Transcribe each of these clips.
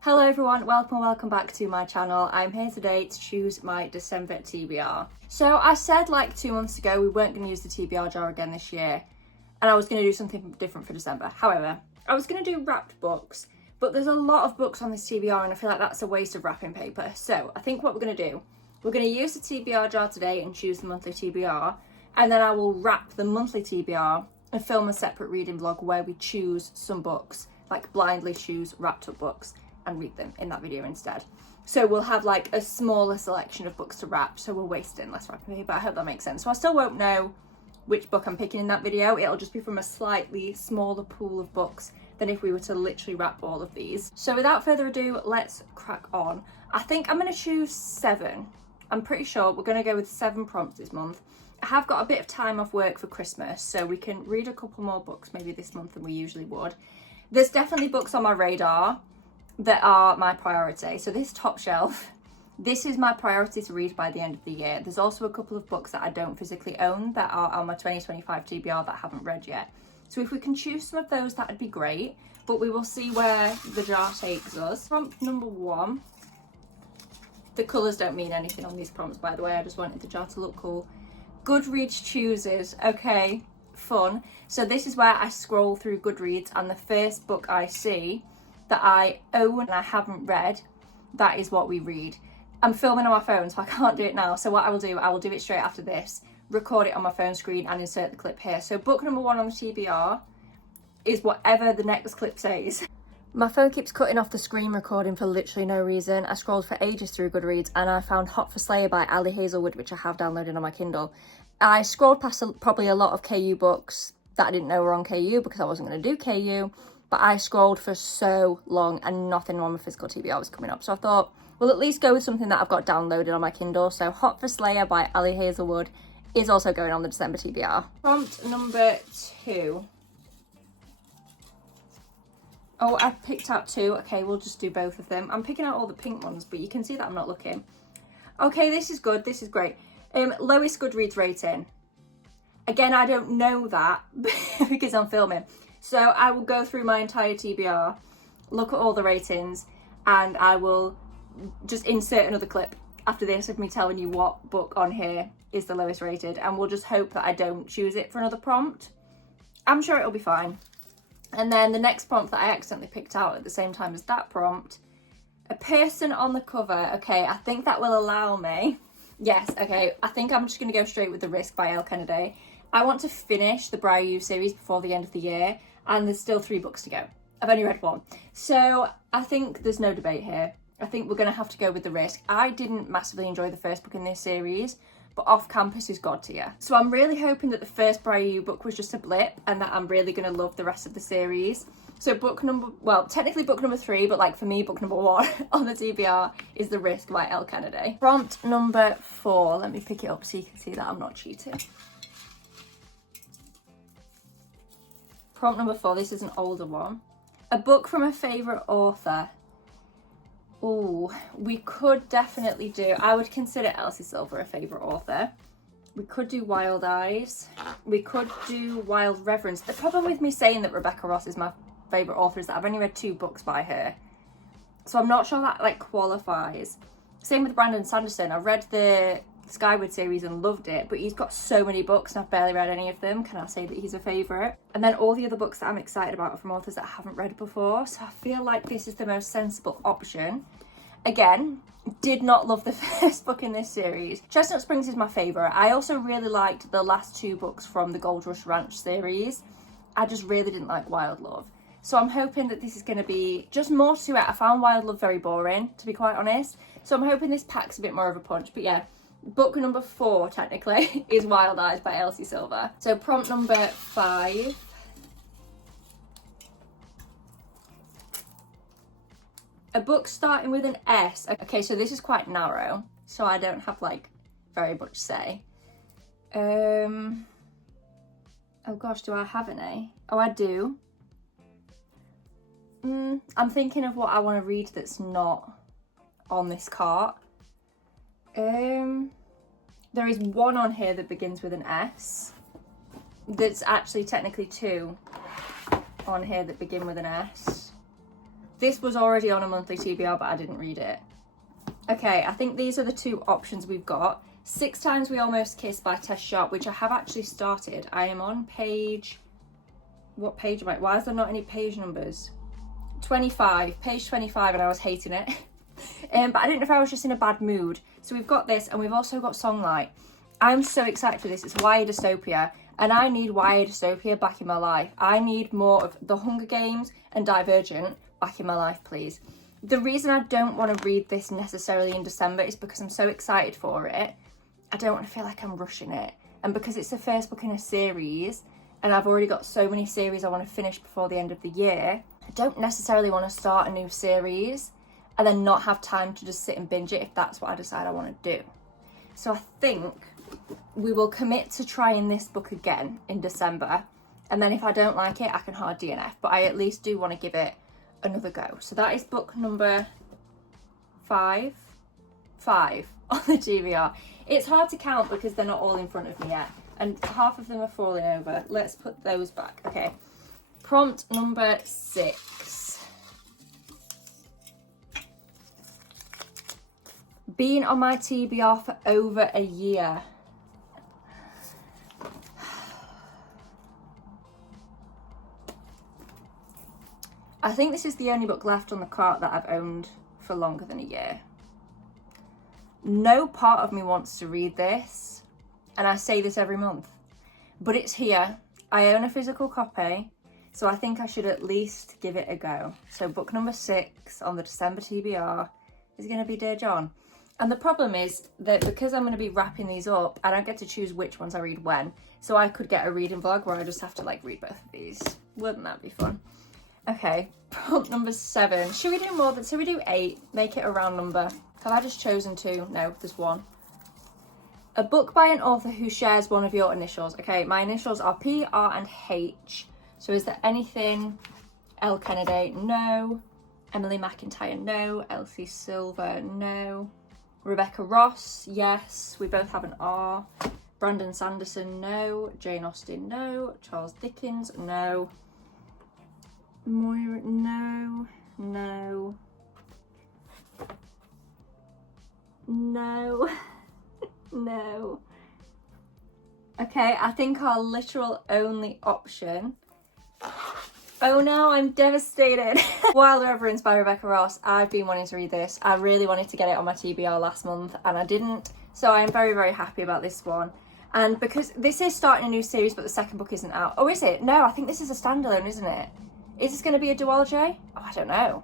Hello everyone, welcome back to my channel. I'm here today to choose my December TBR. So I said like 2 months ago we weren't going to use the TBR jar again this year and I was going to do something different for December. However, I was going to do wrapped books, but there's a lot of books on this TBR and I feel like that's a waste of wrapping paper. So I think what we're going to do, we're going to use the TBR jar today and choose the monthly TBR, and then I will wrap the monthly TBR and film a separate reading vlog where we choose some books, like blindly choose wrapped up books, and read them in that video instead. So we'll have like a smaller selection of books to wrap, so we're wasting less wrapping paper. I hope that makes sense. So I still won't know which book I'm picking in that video. It'll just be from a slightly smaller pool of books than if we were to literally wrap all of these. So without further ado, let's crack on. I think I'm going to choose 7. I'm pretty sure we're going to go with 7 prompts this month. I have got a bit of time off work for Christmas, so we can read a couple more books maybe this month than we usually would. There's definitely books on my radar that are my priority. So this top shelf, this is my priority to read by the end of the year. There's also a couple of books that I don't physically own that are on my 2025 TBR that I haven't read yet. So if we can choose some of those, that would be great, but we will see where the jar takes us. Prompt number 1. The colours don't mean anything on these prompts, by the way. I just wanted the jar to look cool. Goodreads chooses. Okay, fun. So this is where I scroll through Goodreads and the first book I see that I own and I haven't read, that is what we read. I'm filming on my phone, so I can't do it now. So what I will do it straight after this, record it on my phone screen and insert the clip here. So book number 1 on the TBR is whatever the next clip says. My phone keeps cutting off the screen recording for literally no reason. I scrolled for ages through Goodreads and I found Hot for Slayer by Ali Hazelwood, which I have downloaded on my Kindle. I scrolled past probably a lot of KU books that I didn't know were on KU because I wasn't going to do KU. But I scrolled for so long and nothing on my physical TBR was coming up. So I thought, well, at least go with something that I've got downloaded on my Kindle. So Hot for Slayer by Ali Hazelwood is also going on the December TBR. Prompt number 2. Oh, I picked out 2. Okay, we'll just do both of them. I'm picking out all the pink ones, but you can see that I'm not looking. Okay, this is good. This is great. Lowest Goodreads rating. Again, I don't know that because I'm filming. So I will go through my entire TBR, look at all the ratings, and I will just insert another clip after this of me telling you what book on here is the lowest rated, and we'll just hope that I don't choose it for another prompt. I'm sure it'll be fine. And then the next prompt that I accidentally picked out at the same time as that prompt, a person on the cover. Okay, I think that will allow me. Yes, okay, I think I'm just going to go straight with The Risk by Elle Kennedy. I want to finish the Briar You series before the end of the year, and there's still 3 books to go. I've only read 1. So I think there's no debate here. I think we're going to have to go with The Risk. I didn't massively enjoy the first book in this series, but Off Campus is god tier. So I'm really hoping that the first Briar You book was just a blip and that I'm really going to love the rest of the series. So technically book number 3, but like for me, book number 1 on the TBR is The Risk by Elle Kennedy. Prompt number 4. Let me pick it up so you can see that I'm not cheating. Prompt number 4, this is an older one. A book from a favourite author. Oh, we could definitely do, I would consider Elsie Silver a favourite author. We could do Wild Eyes. We could do Wild Reverence. The problem with me saying that Rebecca Ross is my favourite author is that I've only read 2 books by her. So I'm not sure that like qualifies. Same with Brandon Sanderson. I read the Skyward series and loved it, but he's got so many books and I've barely read any of them. Can I say that he's a favourite? And then all the other books that I'm excited about are from authors that I haven't read before, so I feel like this is the most sensible option. Again, did not love the first book in this series. Chestnut Springs is my favourite. I also really liked the last 2 books from the Gold Rush Ranch series. I just really didn't like Wild Love. So I'm hoping that this is going to be just more to it. I found Wild Love very boring, to be quite honest. So I'm hoping this packs a bit more of a punch. But yeah, book number 4, technically, is Wild Eyes by Elsie Silver. So prompt number 5. A book starting with an S. Okay, so this is quite narrow, so I don't have, like, very much say. Oh gosh, do I have any? Oh, I do. I'm thinking of what I want to read that's not on this cart. There is one on here that begins with an S. That's actually technically 2 on here that begin with an S. This was already on a monthly TBR, but I didn't read it. Okay, I think these are the two options we've got. 6 Times We Almost Kissed by Tess Sharp, which I have actually started. I am on page... What page am I? Why is there not any page numbers? 25, page 25, and I was hating it. But I didn't know if I was just in a bad mood. So we've got this, and we've also got Songlight. I'm so excited for this. It's YA dystopia, and I need YA dystopia back in my life. I need more of The Hunger Games and Divergent back in my life, please. The reason I don't want to read this necessarily in December is because I'm so excited for it. I don't want to feel like I'm rushing it. And because it's the first book in a series, and I've already got so many series I want to finish before the end of the year, I don't necessarily want to start a new series and then not have time to just sit and binge it if that's what I decide I want to do. So I think we will commit to trying this book again in December, and then if I don't like it, I can hard DNF, but I at least do want to give it another go. So that is book number 5 on the TBR. It's hard to count because they're not all in front of me yet, and half of them are falling over. Let's put those back. Okay, prompt number 6. Been on my TBR for over a year. I think this is the only book left on the cart that I've owned for longer than a year. No part of me wants to read this, and I say this every month, but it's here. I own a physical copy, so I think I should at least give it a go. So book number 6 on the December TBR is going to be Dear John. And the problem is that because I'm going to be wrapping these up, I don't get to choose which ones I read when. So I could get a reading vlog where I just have to like read both of these. Wouldn't that be fun? Okay, prompt number 7. Should we do more than, should we do 8? Make it a round number. Have I just chosen 2? No, there's 1. A book by an author who shares one of your initials. Okay, my initials are P, R, and H. So is there anything? Elle Kennedy, no. Emily McIntyre, no. Elsie Silver, no. Rebecca Ross, yes. We both have an R. Brandon Sanderson, no. Jane Austen, no. Charles Dickens, no. Moira, no. No. No. No. Okay, I think our literal only option. Oh no, I'm devastated. Wild Reverence by Rebecca Ross. I've been wanting to read this. I really wanted to get it on my TBR last month and I didn't. So I'm very, very happy about this one. And because this is starting a new series, but the second book isn't out. Oh, is it? No, I think this is a standalone, isn't it? Is this going to be a duology? Oh, I don't know.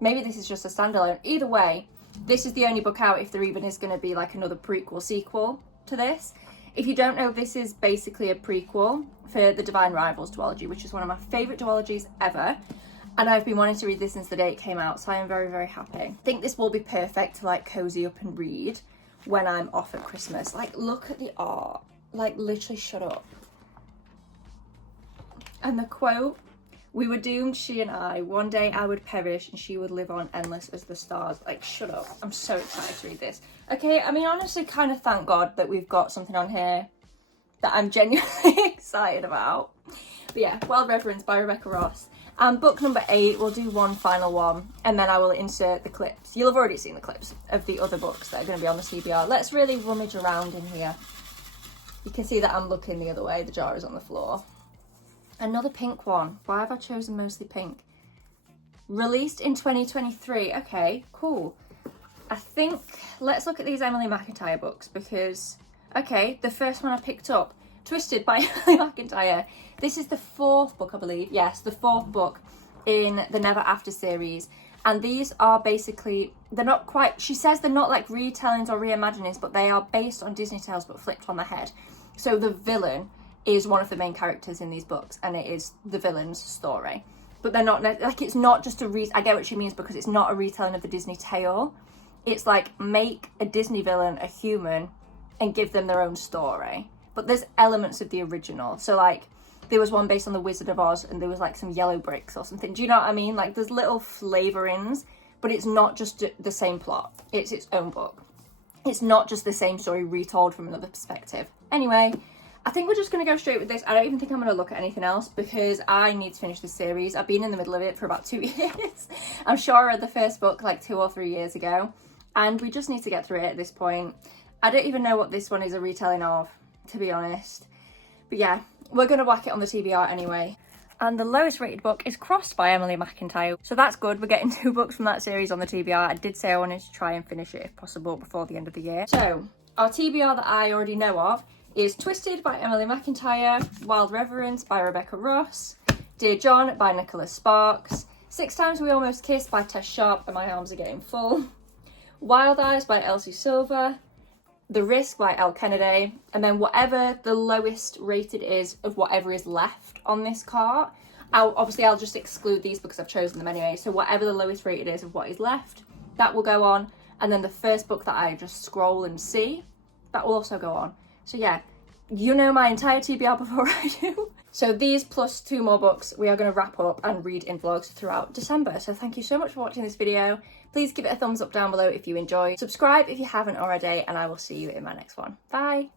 Maybe this is just a standalone. Either way, this is the only book out if there even is going to be like another prequel sequel to this. If you don't know, this is basically a prequel for the Divine Rivals duology, which is one of my favourite duologies ever. And I've been wanting to read this since the day it came out, so I am very, very happy. I think this will be perfect to like cozy up and read when I'm off at Christmas. Like, look at the art. Like, literally shut up. And the quote, "We were doomed, she and I. One day I would perish and she would live on endless as the stars." Like, shut up. I'm so excited to read this. Okay, I mean, honestly, kind of thank God that we've got something on here that I'm genuinely excited about. But yeah, Wild Reverence by Rebecca Ross. And book number 8, we'll do one final one, and then I will insert the clips. You'll have already seen the clips of the other books that are going to be on the TBR. Let's really rummage around in here. You can see that I'm looking the other way. The jar is on the floor. Another pink one. Why have I chosen mostly pink? Released in 2023. Okay, cool. I think, let's look at these Emily McIntyre books because, okay, the first one I picked up, Twisted by Emily McIntyre. This is the 4th book, I believe. Yes, the 4th book in the Never After series. And these are basically, they're not quite, she says they're not like retellings or reimaginings, but they are based on Disney tales but flipped on the head. So the villain is one of the main characters in these books, and it is the villain's story. But they're not, like, it's not just a I get what she means, because it's not a retelling of the Disney tale. It's like, make a Disney villain a human and give them their own story. But there's elements of the original. So like, there was one based on the Wizard of Oz, and there was like some yellow bricks or something. Do you know what I mean? Like, there's little flavorings, but it's not just the same plot. It's its own book. It's not just the same story retold from another perspective. Anyway, I think we're just going to go straight with this. I don't even think I'm going to look at anything else because I need to finish this series. I've been in the middle of it for about 2 years. I'm sure I read the first book like 2 or 3 years ago, and we just need to get through it at this point. I don't even know what this one is a retelling of, to be honest. But yeah, we're going to whack it on the TBR anyway. And the lowest rated book is Crossed by Emily McIntyre. So that's good. We're getting 2 books from that series on the TBR. I did say I wanted to try and finish it if possible before the end of the year. So our TBR that I already know of is Twisted by Emily McIntyre, Wild Reverence by Rebecca Ross, Dear John by Nicholas Sparks, 6 Times We Almost Kissed by Tess Sharp, and my arms are getting full, Wild Eyes by Elsie Silver, The Risk by Elle Kennedy, and then whatever the lowest rated is of whatever is left on this cart. I'll just exclude these because I've chosen them anyway, so whatever the lowest rated is of what is left, that will go on, and then the first book that I just scroll and see, that will also go on. So yeah, you know my entire TBR before I do. So these plus 2 more books we are going to wrap up and read in vlogs throughout December. So thank you so much for watching this video. Please give it a thumbs up down below if you enjoyed. Subscribe if you haven't already, and I will see you in my next one. Bye!